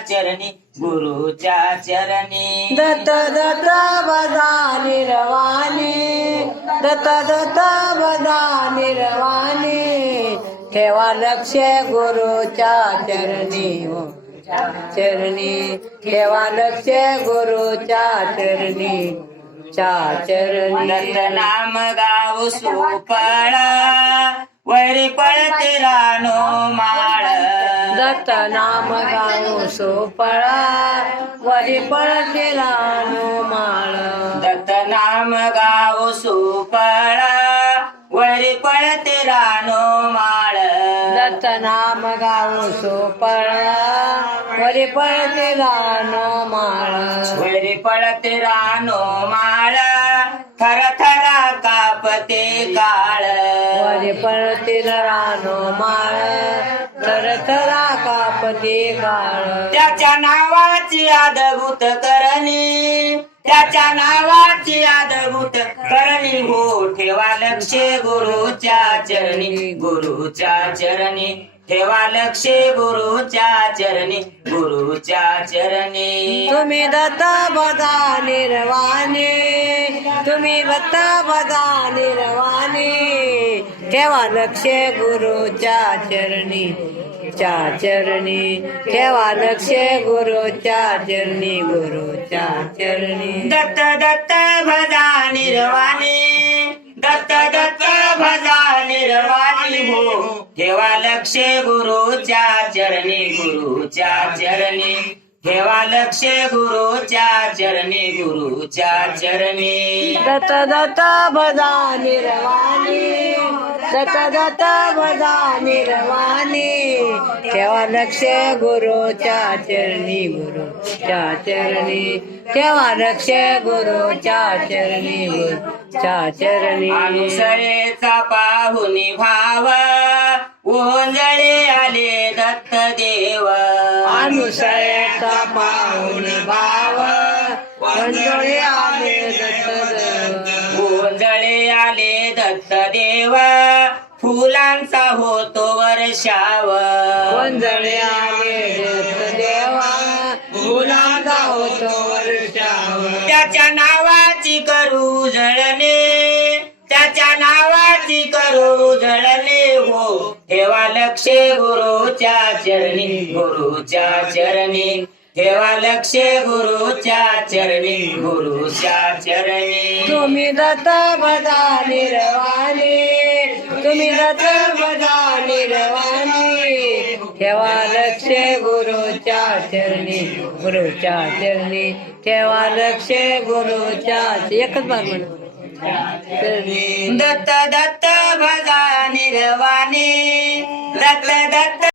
चरणी गुरुच्या चरणी. दत्त दत्त बदा निर्वाणी दत्त दत्त बदा निर्वाणी ठेवा लक्ष गुरुच्या चरणी. चरणी. ठेवा लक्ष गुरुच्या चरणी. च्या चरणी. दत्त नाम गाव सुपळा वैरी पळते रानो माळ दत्त नाम गाऊ सोपळा वरी पळते रानो माळ. दत्त नाम गाव सुपळा वैरी पळते रानो माळ. दत्त नाम गाऊ सोपळा वरी पळते रानो माळ. वैरी पळते रानो माळ थर थरा कापते काळ. पळते रानो माळ तर थरा कापते काळ. त्याच्या नावाची अद्भुत करणी त्याच्या नावाची अद्भुत करणी. हो ठेवा लक्ष गुरुच्या चरणी गुरुच्या चरणी. ठेवा लक्ष गुरुच्या चरणी गुरुच्या चरणी. तुम्ही दत्त बदा निर्वाणी. तुम्ही बत्ता बदा निर्वाणी. ठेवा लक्ष गुरुच्या चरणी. च्या चरणी. ठेवा लक्ष गुरुच्या चरणी. गुरुच्या चरणी. दत्त दत्त भजा निर्वाणी. दत्त दत्त भजा निर्वाणी. हो ठेवा लक्ष गुरुच्या चरणी. गुरुच्या चरणी. ठेवा लक्ष गुरुच्या चरणी गुरुच्या चरणी. दत्त दत्त बदा निर्वाणी. दत्त दत्त बदा निर्वाणी. ठेवा लक्ष गुरुच्या चरणी गुरुच्या चरणी. ठेवा लक्ष गुरुच्या चरणी गुरुच्या चरणी. अनुसरेचा पाहुनी भाव ओंजळे आले दत्त देव. अनुसयाचा पाहुण भाव पंजोळे आले दत्त ओंजळे आले दत्त देव फुलांचा होतो वर्षाव. वंजळे आले दत्त देवा फुलांचा होतो वर्षाव. त्याच्या नावाची करू जळणे. त्याच्या नावाची करू जळणे हो. ठेवा लक्ष गुरुच्या चरणी गुरुच्या चरणी. ठेवा लक्ष गुरुच्या चरणी गुरुच्या चरणी. तुम्ही दत्त बदा निर्वाणी तुम्ही दत्त बदा निर्वाणी. ठेवा लक्ष गुरुच्या चरणी गुरुच्या चरणी. ठेवा लक्ष गुरुच्या एकच बार म्हणा दत्त दत्त भजा निर्वाणी दत्त दत्त